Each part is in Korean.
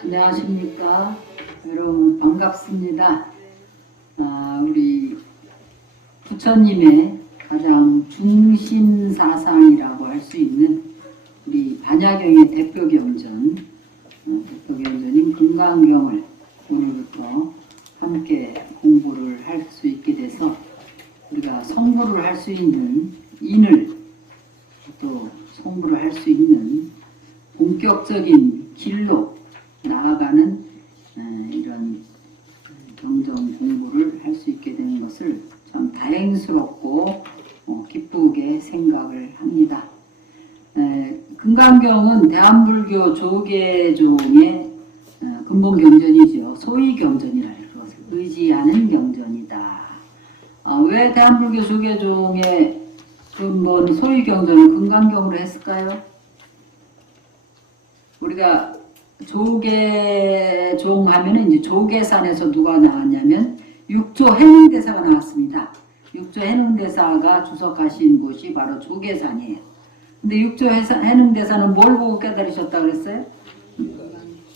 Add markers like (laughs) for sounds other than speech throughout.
안녕하십니까. 여러분 반갑습니다. 아, 우리 부처님의 가장 중심 사상이라고 할 수 있는 우리 반야경의 대표 경전, 어, 대표 경전인 금강경을 함께 공부를 할 수 있게 돼서 우리가 성불을 할수 있는 인을 또 성불을 할수 있는 본격적인 길로 나아가는 에, 이런 경전 공부를 할 수 있게 되는 것을 참 다행스럽고 어, 기쁘게 생각을 합니다. 에, 금강경은 대한불교 조계종의 어, 근본 경전이죠. 소위 경전이라 의지하는 경전이다. 아, 왜 대한불교 조계종의 근본 소위 경전을 금강경으로 했을까요? 우리가 조계종 하면은 이제 조계산에서 누가 나왔냐면 육조 해능대사가 나왔습니다. 육조 해능대사가 주석하신 곳이 바로 조계산이에요. 근데 육조 해능대사는 뭘 보고 깨달으셨다 그랬어요?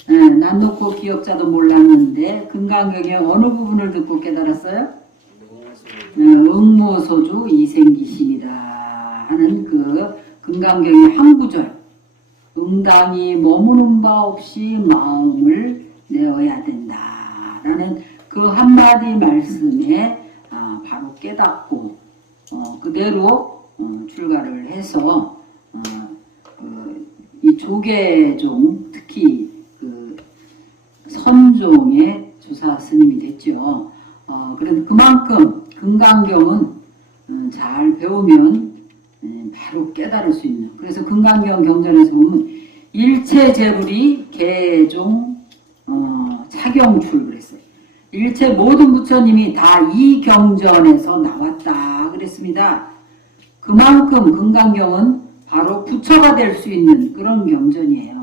네, 난 놓고 기억자도 몰랐는데 금강경의 어느 부분을 듣고 깨달았어요? 네, 응모소주 이생기심이다 하는 그 금강경의 한 구절 응당이 머무는 바 없이 마음을 내어야 된다 라는 그 한마디 말씀에 아, 바로 깨닫고 어, 그대로 어, 출가를 해서 어, 그, 이 조계종 특히 그 선종의 주사 스님이 됐죠. 어, 그래서 그만큼 금강경은 어, 잘 배우면 음, 바로 깨달을 수 있는. 그래서 금강경 경전에서 보면 일체 재불이 개종 어, 차경출 그랬어요. 일체 모든 부처님이 다 이 경전에서 나왔다 그랬습니다. 그만큼 금강경은 바로 부처가 될 수 있는 그런 경전이에요.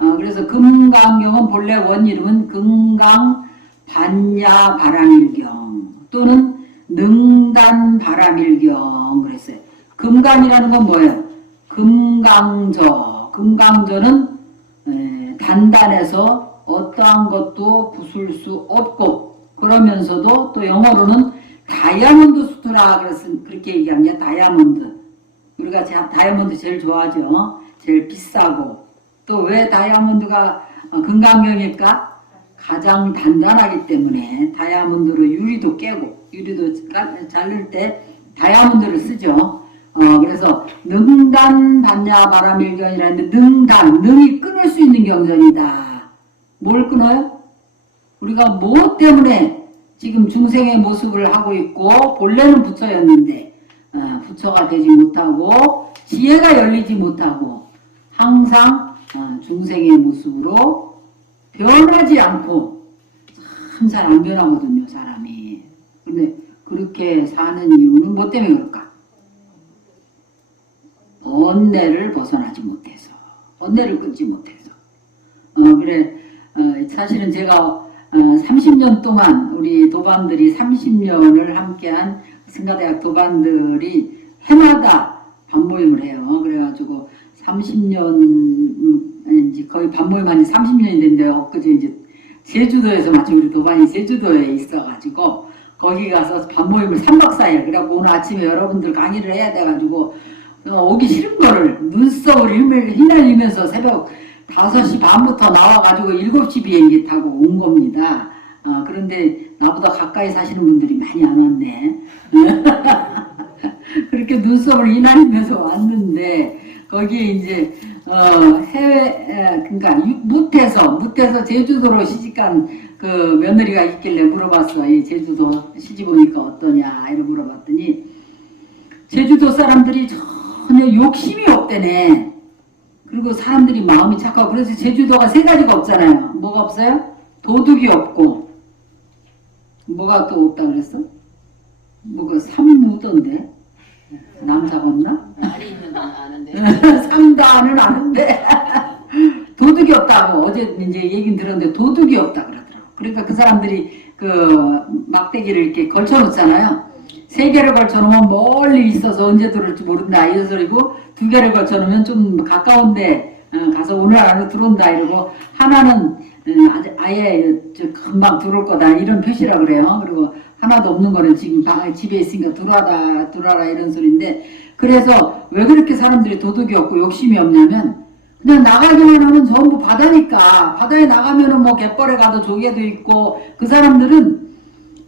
어, 그래서 금강경은 본래 원 이름은 금강 반야 바람일경 또는 능단 바람일경 그랬어요. 금강이라는 건 뭐예요? 금강저. 금강저는 에, 단단해서 어떠한 것도 부술 수 없고 그러면서도 또 영어로는 다이아몬드 수트라 그래서 그렇게 얘기합니다. 다이아몬드. 우리가 자- 다이아몬드 제일 좋아하죠. 제일 비싸고 또 왜 다이아몬드가 어, 금강경일까? 가장 단단하기 때문에 다이아몬드로 유리도 깨고 유리도 까- 자를 때 다이아몬드를 쓰죠. 어, 그래서 능단 반야 바람일경이라는데 능단 능이 끊을 수 있는 경전이다. 뭘 끊어요? 우리가 뭐 때문에 지금 중생의 모습을 하고 있고 본래는 부처였는데 어, 부처가 되지 못하고 지혜가 열리지 못하고 항상 어, 중생의 모습으로 변하지 않고 참 잘 안 변하거든요 사람이. 근데 그렇게 사는 이유는 뭐 때문에 그럴까? 번뇌를 벗어나지 못해서 번뇌를 끊지 못해서 어 그래 어, 사실은 제가 어, 30년 동안 우리 도반들이 30년을 함께한 승가대학 도반들이 해마다 반모임을 해요. 그래가지고 30년 이제 거의 반모임한 지 30년이 됐는데 엊그제 이제 제주도에서 마침 우리 도반이 제주도에 있어가지고 거기 가서 반모임을 3박 4일 그래갖고 오늘 아침에 여러분들 강의를 해야 돼가지고 어, 오기 싫은 거를 눈썹을 휘날리면서 새벽 5시 반부터 나와가지고 7시 비행기 타고 온 겁니다. 어, 그런데 나보다 가까이 사시는 분들이 많이 안 왔네. (laughs) 그렇게 눈썹을 휘날리면서 왔는데 거기에 이제 어, 해외 에, 그러니까 유- 무태서 무태서 제주도로 시집간 그 며느리가 있길래 물어봤어. 이 제주도 시집 오니까 어떠냐 이러 물어봤더니 제주도 사람들이 전혀 욕심이 없대네. 그리고 사람들이 마음이 착하고 그래서 제주도가 세 가지가 없잖아요. 뭐가 없어요? 도둑이 없고 뭐가 또 없다 그랬어? 뭐가 삼무던데 남자가 없나? 말이 있는 건 아는데 (laughs) 삼다는 아는데 도둑이 없다고 어제 이제 얘기 들었는데 도둑이 없다 그러더라고. 그러니까 그 사람들이 그 막대기를 이렇게 걸쳐놓잖아요. 세 개를 걸쳐놓으면 멀리 있어서 언제 들어올지 모른다 이런 소리고 두 개를 걸쳐놓으면 좀 가까운데 어, 가서 오늘 안에 들어온다 이러고 하나는 음, 아예 저 금방 들어올 거다 이런 표시라 그래요. 그리고 하나도 없는 거는 지금 방- 집에 있으니까 들어와라 들어와라 이런 소리인데 그래서 왜 그렇게 사람들이 도덕이 없고 욕심이 없냐면 그냥 나가기만 하면 전부 바다니까 바다에 나가면은 뭐 갯벌에 가도 조개도 있고 그 사람들은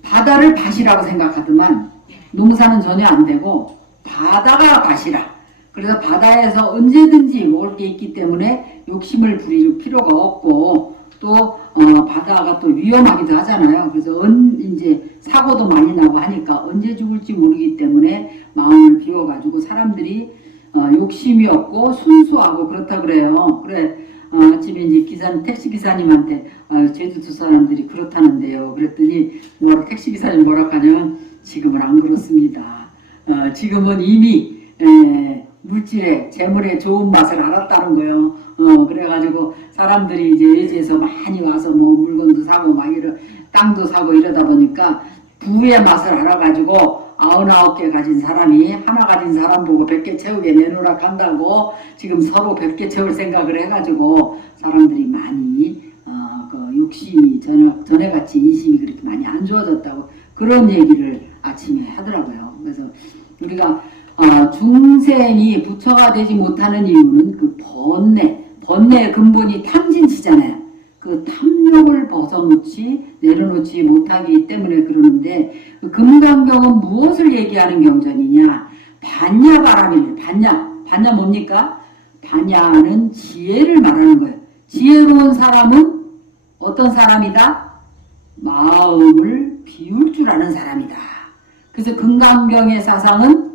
바다를 밭이라고 생각하더만 농사는 전혀 안 되고 바다가 밭이라 그래서 바다에서 언제든지 먹을 게 있기 때문에 욕심을 부릴 필요가 없고 또 어, 바다가 또 위험하기도 하잖아요. 그래서 언, 이제 사고도 많이 나고 하니까 언제 죽을지 모르기 때문에 마음을 비워가지고 사람들이 어, 욕심이 없고 순수하고 그렇다 그래요. 그래 어, 아침에 이제 기사 택시 기사님한테 어, 제주도 사람들이 그렇다는데요. 그랬더니 뭐라 택시 기사님 뭐라 하냐면 지금은 안 그렇습니다. 어, 지금은 이미 에, 물질의 재물의 좋은 맛을 알았다는 거예요. 어, 그래가지고 사람들이 이제 예지에서 많이 와서 뭐 물건도 사고 막 이러 땅도 사고 이러다 보니까 부의 맛을 알아가지고 아흔아홉 개 가진 사람이 하나 가진 사람 보고 백 개 채우게 내놓으라 한다고 지금 서로 백 개 채울 생각을 해가지고 사람들이 많이 어, 그 욕심이 전에, 전에 같이 인심이 그렇게 많이 안 좋아졌다고 그런 얘기를 아침에 하더라고요. 그래서 우리가 어, 중생이 부처가 되지 못하는 이유는 그 번뇌, 번뇌의 근본이 탐진치잖아요. 그 탐욕을 벗어놓지 내려놓지 못하기 때문에 그러는데 그 금강경은 무엇을 얘기하는 경전이냐? 반야 바람이래. 반야. 반야 뭡니까? 반야는 지혜를 말하는 거예요. 지혜로운 사람은 어떤 사람이다? 마음을 비울 줄 아는 사람이다. 그래서 금강경의 사상은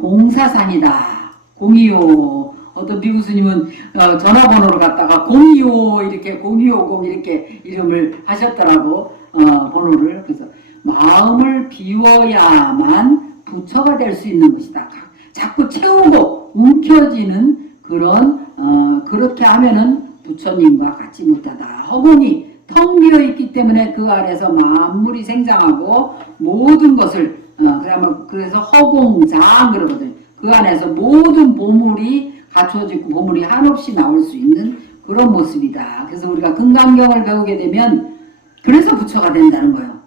공사상이다. 공이요. 어떤 미국 스님은 어, 전화번호를 갖다가 025 이렇게 0250 이렇게 이름을 하셨더라고 어, 번호를 그래서 마음을 비워야만 부처가 될 수 있는 것이다. 자꾸 채우고 움켜쥐는 그런 어, 그렇게 하면은 부처님과 같이 못하다. 허공이 텅 비어 있기 때문에 그 아래서 만물이 생장하고 모든 것을 어, 그러면 그래서 허공장 그러거든. 그 안에서 모든 보물이 갖춰지고 보물이 한없이 나올 수 있는 그런 모습이다. 그래서 우리가 금강경을 배우게 되면 그래서 부처가 된다는 거예요.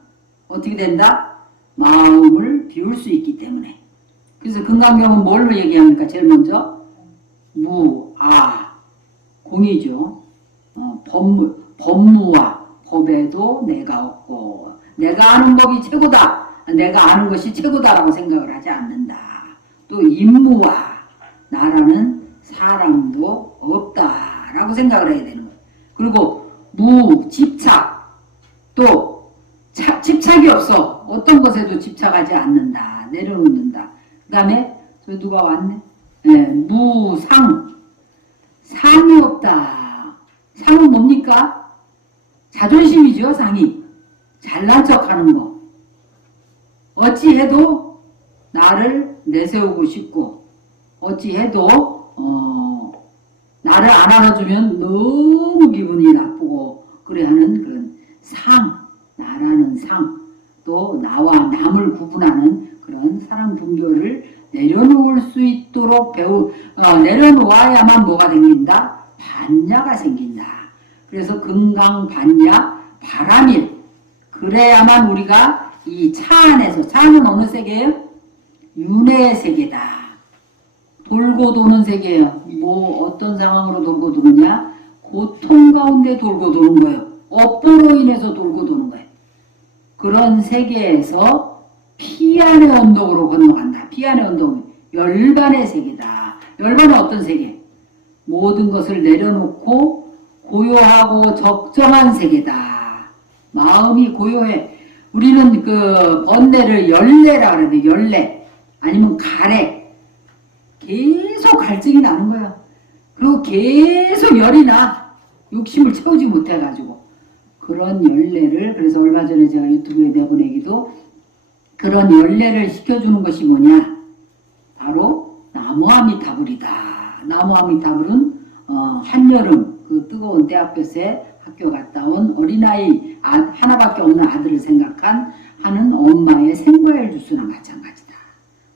어떻게 된다? 마음을 비울 수 있기 때문에. 그래서 금강경은 뭘로 얘기합니까? 제일 먼저 무, 아, 공이죠. 어, 법무, 법무와 법에도 내가 없고 내가 아는 법이 최고다. 내가 아는 것이 최고다라고 생각을 하지 않는다. 또 임무와 나라는 사람도 없다라고 생각을 해야 되는 거예요. 그리고 무, 집착, 또 차- 집착이 없어. 어떤 것에도 집착하지 않는다. 내려놓는다. 그 다음에 저 누가 왔네? 네, 무상, 상이 없다. 상은 뭡니까? 자존심이죠, 상이. 잘난 척 하는 거. 어찌해도 나를 내세우고 싶고, 어찌해도, 어, 나를 안 안아주면 너무 기분이 나쁘고, 그래 하는 그런 상, 나라는 상, 또 나와 남을 구분하는 그런 사랑 분별을 내려놓을 수 있도록 배우, 어, 내려놓아야만 뭐가 생긴다? 반야가 생긴다. 그래서 금강 반야 바람일. 그래야만 우리가 이 차 안에서, 차는 어느 세계예요? 윤회의 세계다. 돌고 도는 세계예요. 뭐 어떤 상황으로 돌고 도느냐? 고통 가운데 돌고 도는 거예요. 업보로 인해서 돌고 도는 거예요. 그런 세계에서 피안의 언덕으로 건너간다. 피안의 언덕은 열반의 세계다. 열반은 어떤 세계? 모든 것을 내려놓고 고요하고 적정한 세계다. 마음이 고요해. 우리는 그 번뇌를 열례라 그러는데 열례 아니면 가래 계속 갈증이 나는 거야. 그리고 계속 열이 나. 욕심을 채우지 못해 가지고. 그런 열례를 그래서 얼마 전에 제가 유튜브에 내보내기도 그런 열례를 시켜주는 것이 뭐냐 바로 나무아미타불이다 나무아미타불은 어, 한여름 그 뜨거운 때앞볕에 학교 갔다 온 어린아이 아, 하나밖에 없는 아들을 생각한 하는 엄마의 생과일 주스나 마찬가지다.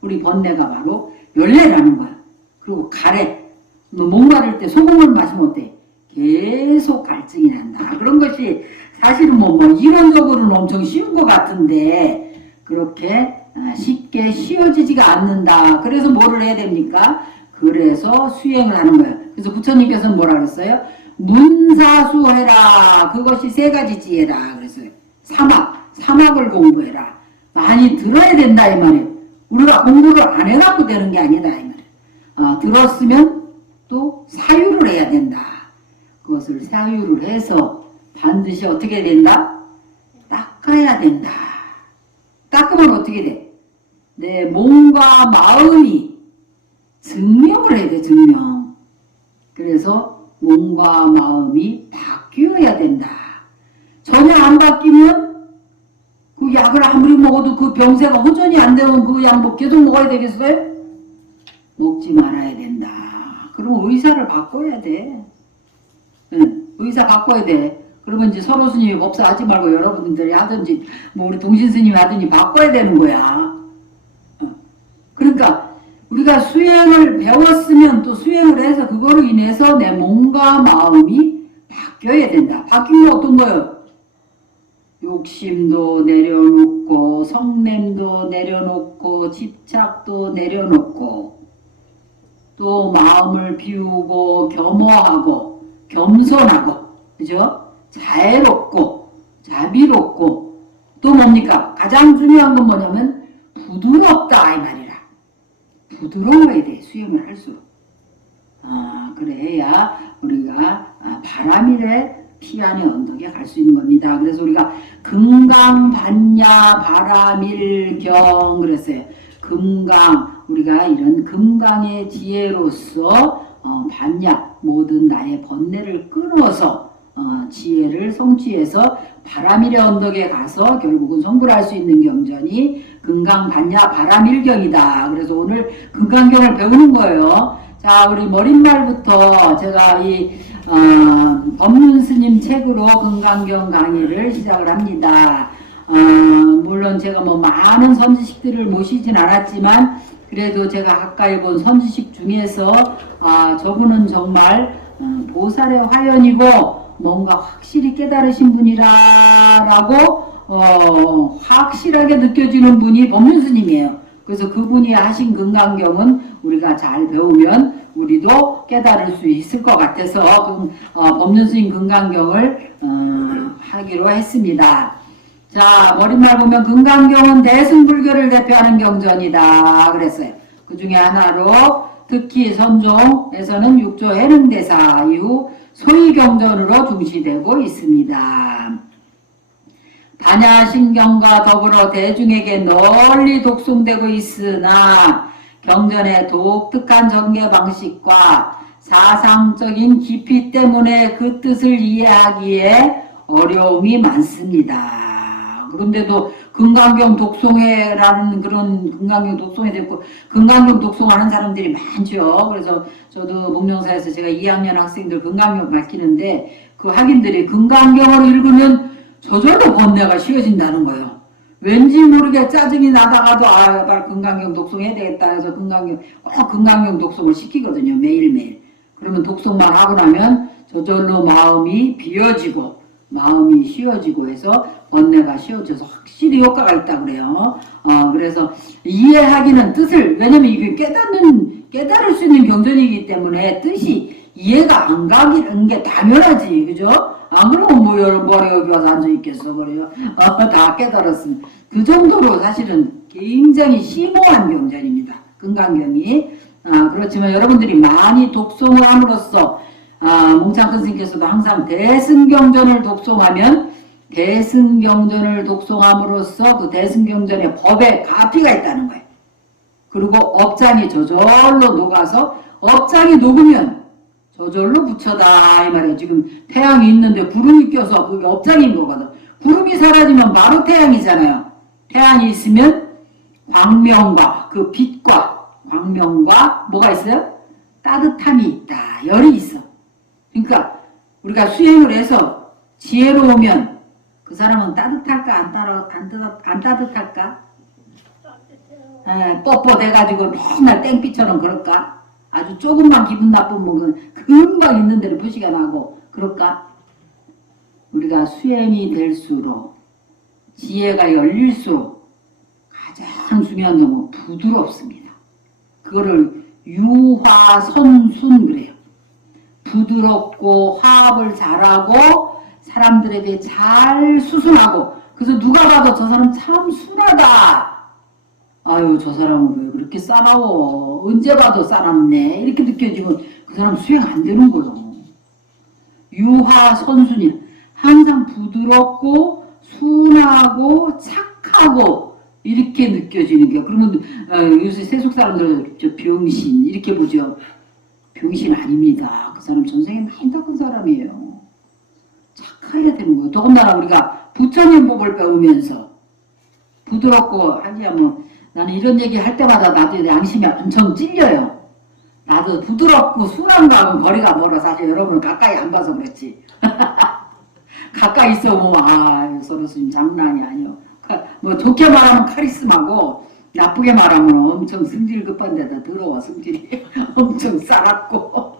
우리 번뇌가 바로 열례라는 거야. 그리고 가래. 뭐 목마를 때 소금을 마시면 어때? 계속 갈증이 난다. 그런 것이 사실은 뭐, 뭐 이론적으로는 엄청 쉬운 것 같은데 그렇게 아, 쉽게 쉬워지지가 않는다. 그래서 뭐를 해야 됩니까? 그래서 수행을 하는 거예요. 그래서 부처님께서는 뭐라 그랬어요? 문사수해라. 그것이 세 가지 지혜라. 그랬어요. 사막, 사막을 공부해라. 많이 들어야 된다 이 말이에요. 우리가 공부를 안 해갖고 되는 게 아니다 이 말이에요. 어, 들었으면 또 사유를 해야 된다. 그것을 사유를 해서 반드시 어떻게 된다? 닦아야 된다. 닦으면 어떻게 돼? 내 몸과 마음이 증명을 해야 돼, 증명. 그래서 몸과 마음이 바뀌어야 된다. 전혀 안 바뀌면 그 약을 아무리 먹어도 그 병세가 호전이 안 되면 그약뭐 계속 먹어야 되겠어요? 먹지 말아야 된다. 그럼 의사를 바꿔야 돼. 응, 의사 바꿔야 돼. 그러면 이제 서로 스님이 법사 하지 말고 여러분들이 하든지 뭐 우리 동신 스님이 하든지 바꿔야 되는 거야. 어. 그러니까 우리가 수행을 배웠으면 또 수행을 해서 그거로 인해서 내 몸과 마음이 바뀌어야 된다. 바뀌면 어떤 거예요? 욕심도 내려놓고 성냄도 내려놓고 집착도 내려놓고 또 마음을 비우고 겸허하고 겸손하고 그죠? 자애롭고 자비롭고 또 뭡니까? 가장 중요한 건 뭐냐면 부드럽다 이 말이라. 부드러워야 돼 수행을 할수록. 아 그래야 우리가 아, 바람이래 피안의 언덕에 갈 수 있는 겁니다. 그래서 우리가 금강 반야 바람일경 그랬어요. 금강 우리가 이런 금강의 지혜로서 어, 반야 모든 나의 번뇌를 끊어서 어, 지혜를 성취해서 바람일의 언덕에 가서 결국은 성불할 수 있는 경전이 금강반야 바람일경이다. 그래서 오늘 금강경을 배우는 거예요. 자, 우리 머릿말부터 제가 이 어, 법문 스님 책으로 금강경 강의를 시작을 합니다. 어, 물론 제가 뭐 많은 선지식들을 모시진 않았지만 그래도 제가 가까이 본 선지식 중에서 아, 저분은 정말 어, 보살의 화연이고 뭔가 확실히 깨달으신 분이라라고 어, 확실하게 느껴지는 분이 법륜 스님이에요. 그래서 그분이 하신 금강경은 우리가 잘 배우면 우리도 깨달을 수 있을 것 같아서 그, 어, 법륜 스님 금강경을 어, 하기로 했습니다. 자 머릿말 보면 금강경은 대승불교를 대표하는 경전이다 그랬어요. 그 중에 하나로 특히 선종에서는 육조 해능대사 이후 소위경전으로 중시되고 있습니다. 반야신경과 더불어 대중에게 널리 독송되고 있으나 경전의 독특한 전개 방식과 사상적인 깊이 때문에 그 뜻을 이해하기에 어려움이 많습니다. 그런데도 금강경 독송회라는 그런 금강경 독송회 됐고 금강경 독송하는 사람들이 많죠. 그래서 저도 목명사에서 제가 2학년 학생들 금강경 밝히는데 그 학인들이 금강경을 읽으면 저절로 번뇌가 쉬워진다는 거예요. 왠지 모르게 짜증이 나다가도 아, 나 금강경 독송해야 되겠다 해서 금강경 꼭 금강경 독송을 시키거든요. 매일매일. 그러면 독송만 하고 나면 저절로 마음이 비어지고 마음이 쉬워지고 해서 번뇌가 쉬워져서 확실히 효과가 있다 그래요. 어, 그래서 이해하기는 뜻을 왜냐면 이게 깨닫는 깨달을 수 있는 경전이기 때문에 뜻이 이해가 안 가기는 게 당연하지, 그죠? 안 그러면 뭐 여러 머리 여기 와서 앉아 있겠어, 그래요? 어, 다 깨달았으면 그 정도로 사실은 굉장히 심오한 경전입니다. 금강경이. 아, 그렇지만 여러분들이 많이 독송을 함으로써 아, 몽창큰 스님께서도 항상 대승경전을 독송하면 대승경전을 독송함으로써 그 대승경전의 법에 가피가 있다는 거예요. 그리고 업장이 저절로 녹아서 업장이 녹으면 저절로 부처다 이 말이에요. 지금 태양이 있는데 구름이 껴서 그게 업장인 거거든. 구름이 사라지면 바로 태양이잖아요. 태양이 있으면 광명과 그 빛과 광명과 뭐가 있어요? 따뜻함이 있다. 열이 있어. 그러니까 우리가 수행을 해서 지혜로우면 그 사람은 따뜻할까 안, 따라, 안, 따, 안 따뜻할까? 에, 뻣뻣해가지고 맨날 땡빛처럼 그럴까? 아주 조금만 기분 나쁘면 그 금방 있는 대로 표시가 나고 그럴까? 우리가 수행이 될수록 지혜가 열릴수록 가장 중요한 점은 부드럽습니다. 그거를 유화선순 그래요. 부드럽고 화합을 잘하고 사람들에게 잘 수순하고 그래서 누가 봐도 저 사람 참 순하다. 아유 저 사람은 왜 그렇게 싸나워 언제 봐도 싸납네 이렇게 느껴지면 그 사람 수행 안 되는 거예요. 유화 선순이 항상 부드럽고 순하고 착하고 이렇게 느껴지는 게 그러면 어, 요새 세속 사람들은 저 병신 이렇게 보죠. 병신 아닙니다. 그 사람 전생에 많이 닦은 사람이에요. 착해야 되는 거예요. 더군다나 우리가 부처님 법을 배우면서 부드럽고 하지만 나는 이런 얘기 할 때마다 나도 양심이 엄청 찔려요. 나도 부드럽고 순한가 하면 거리가 멀어. 사실 여러분은 가까이 안 봐서 그렇지. (laughs) 가까이 있어 뭐, 아, 서로 스님 장난이 아니요. 카- 뭐 좋게 말하면 카리스마고 나쁘게 말하면 엄청 승질 급한 데다 더러워 승질이 (laughs) 엄청 싸납고 (laughs) 어,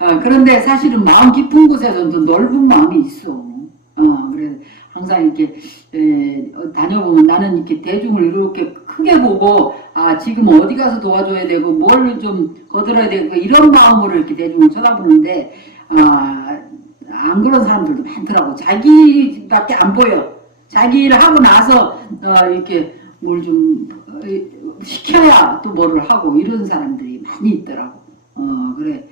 어, 그런데 사실은 마음 깊은 곳에서는 또 넓은 마음이 있어. 어, 그래 항상 이렇게 에, 어, 다녀보면 나는 이렇게 대중을 이렇게 크게 보고 아 지금 어디 가서 도와줘야 되고 뭘 좀 거들어야 되고 이런 마음으로 이렇게 대중을 쳐다보는데 아, 안 그런 사람들도 많더라고. 자기밖에 안 보여. 자기 일 하고 나서 어, 이렇게 뭘 좀 시켜야 또 뭐를 하고 이런 사람들이 많이 있더라고. 어 그래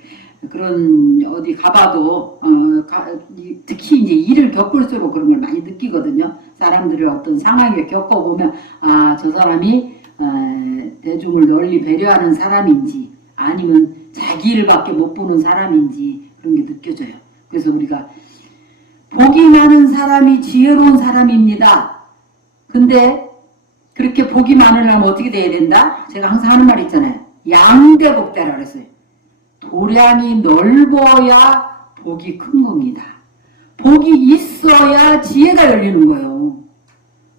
그런 어디 가봐도 어, 가- 이- 특히 이제 일을 겪을수록 그런 걸 많이 느끼거든요. 사람들을 어떤 상황에 겪어보면 아 저 사람이 어, 대중을 널리 배려하는 사람인지 아니면 자기 일밖에 못 보는 사람인지 그런 게 느껴져요. 그래서 우리가 복이 많은 사람이 지혜로운 사람입니다. 근데 그렇게 복이 많으려면 어떻게 돼야 된다? 제가 항상 하는 말 있잖아요. 양대복대라 그랬어요. 도량이 넓어야 복이 큰 겁니다. 복이 있어야 지혜가 열리는 거예요.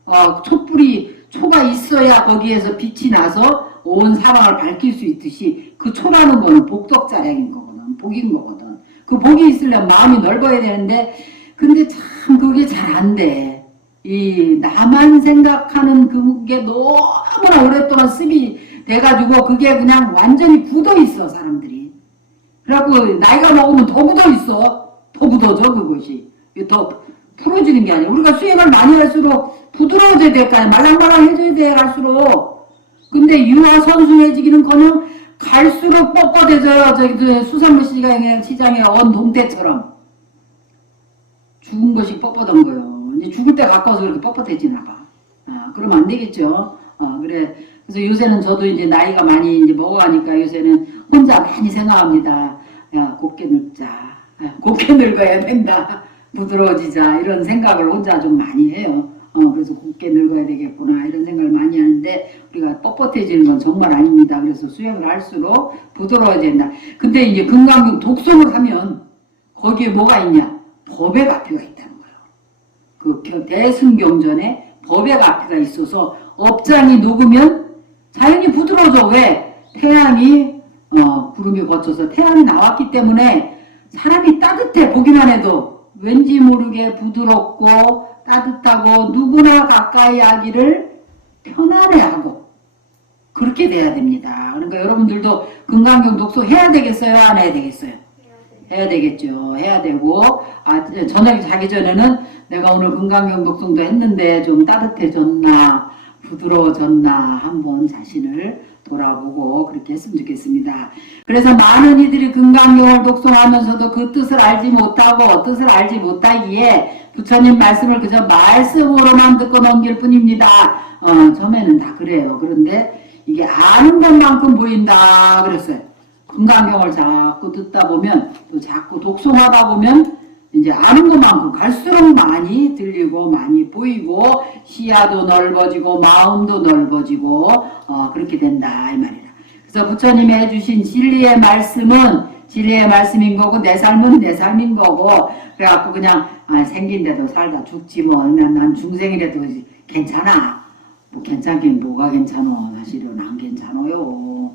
어, 촛불이 초가 있어야 거기에서 빛이 나서 온 사방을 밝힐 수 있듯이 그 초라는 거는 복덕자량인 거거든. 복인 거거든. 그 복이 있으려면 마음이 넓어야 되는데 근데 참 그게 잘 안 돼. 이 나만 생각하는 그게 너무나 오랫동안 습이 돼가지고 그게 그냥 완전히 굳어 있어 사람들이. 그래갖고 나이가 먹으면 더 굳어 있어. 더 굳어져 그것이. 더 풀어지는 게 아니야. 우리가 수행을 많이 할수록 부드러워져야 될 거 아니야. 말랑말랑해져야 돼 갈수록. 근데 유화 선순해지기는 커녕 갈수록 뻣뻣해져요. 저기 저 수산물 시장에 시장에 언 동태처럼 죽은 것이 뻣뻣한 거예요. 이제 죽을 때 가까워서 그렇게 뻣뻣해지나 봐. 아, 그러면 안 되겠죠. 아, 그래. 그래서 요새는 저도 이제 나이가 많이 이제 먹어가니까 요새는 혼자 많이 생각합니다. 야, 곱게 늙자. 야, 곱게 늙어야 된다. 부드러워지자. 이런 생각을 혼자 좀 많이 해요. 어, 그래서 곱게 늙어야 되겠구나. 이런 생각을 많이 하는데 우리가 뻣뻣해지는 건 정말 아닙니다. 그래서 수행을 할수록 부드러워야 된다. 근데 이제 금강경 독성을 하면 거기에 뭐가 있냐? 법의 가피가 있다는 거예요. 그 겨- 대승경전에 법의 가피가 있어서 업장이 녹으면 자연히 부드러워져. 왜? 태양이 어, 구름이 거쳐서 태양이 나왔기 때문에 사람이 따뜻해 보기만 해도 왠지 모르게 부드럽고 따뜻하고 누구나 가까이 하기를 편안해하고 그렇게 돼야 됩니다. 그러니까 여러분들도 금강경 독서 해야 되겠어요? 안 해야 되겠어요? 해야 되겠죠. 해야 되고 아 저녁에 자기 전에는 내가 오늘 금강경 독성도 했는데 좀 따뜻해졌나 부드러워졌나 한번 자신을 돌아보고 그렇게 했으면 좋겠습니다. 그래서 많은 이들이 금강경을 독송하면서도 그 뜻을 알지 못하고 뜻을 알지 못하기에 부처님 말씀을 그저 말씀으로만 듣고 넘길 뿐입니다. 어, 처음에는 다 그래요. 그런데 이게 아는 것만큼 보인다 그랬어요. 금강경을 자꾸 듣다 보면 또 자꾸 독송하다 보면 이제 아는 것만큼 갈수록 많이 들리고 많이 보이고 시야도 넓어지고 마음도 넓어지고 어, 그렇게 된다 이 말이다. 그래서 부처님이 해주신 진리의 말씀은 진리의 말씀인 거고 내 삶은 내 삶인 거고 그래갖고 그냥 아, 생긴 데도 살다 죽지 뭐난 난 중생이라도 괜찮아. 뭐 괜찮긴 뭐가 괜찮어 사실은 안 괜찮아요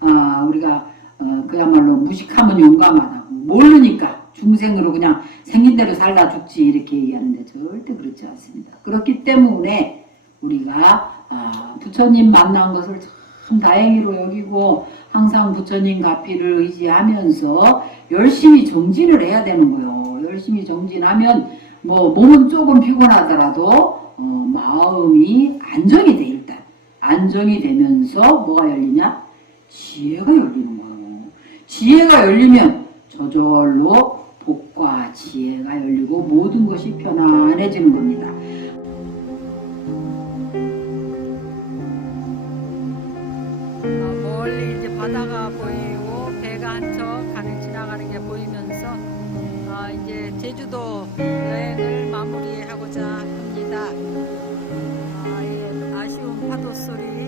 아 우리가 어, 그야말로 무식하면 용감하다고 모르니까 중생으로 그냥 생긴 대로 살다 죽지 이렇게 얘기하는데 절대 그렇지 않습니다 그렇기 때문에 우리가 아, 부처님 만난 것을 참 다행히로 여기고 항상 부처님 가피를 의지하면서 열심히 정진을 해야 되는 거예요. 열심히 정진하면 뭐 몸은 조금 피곤하더라도 어, 마음이 안정이 돼 일단 안정이 되면서 뭐가 열리냐? 지혜가 열리는 거예요. 지혜가 열리면 저절로 복과 지혜가 열리고 모든 것이 편안해지는 겁니다. 어, 멀리 이제 바다가 보이고 배가 한척 가는 지나가는 게 보이면서 아 이제 제주도 여행을 마무리하고자 합니다. 아, 예. 아쉬운 파도 소리.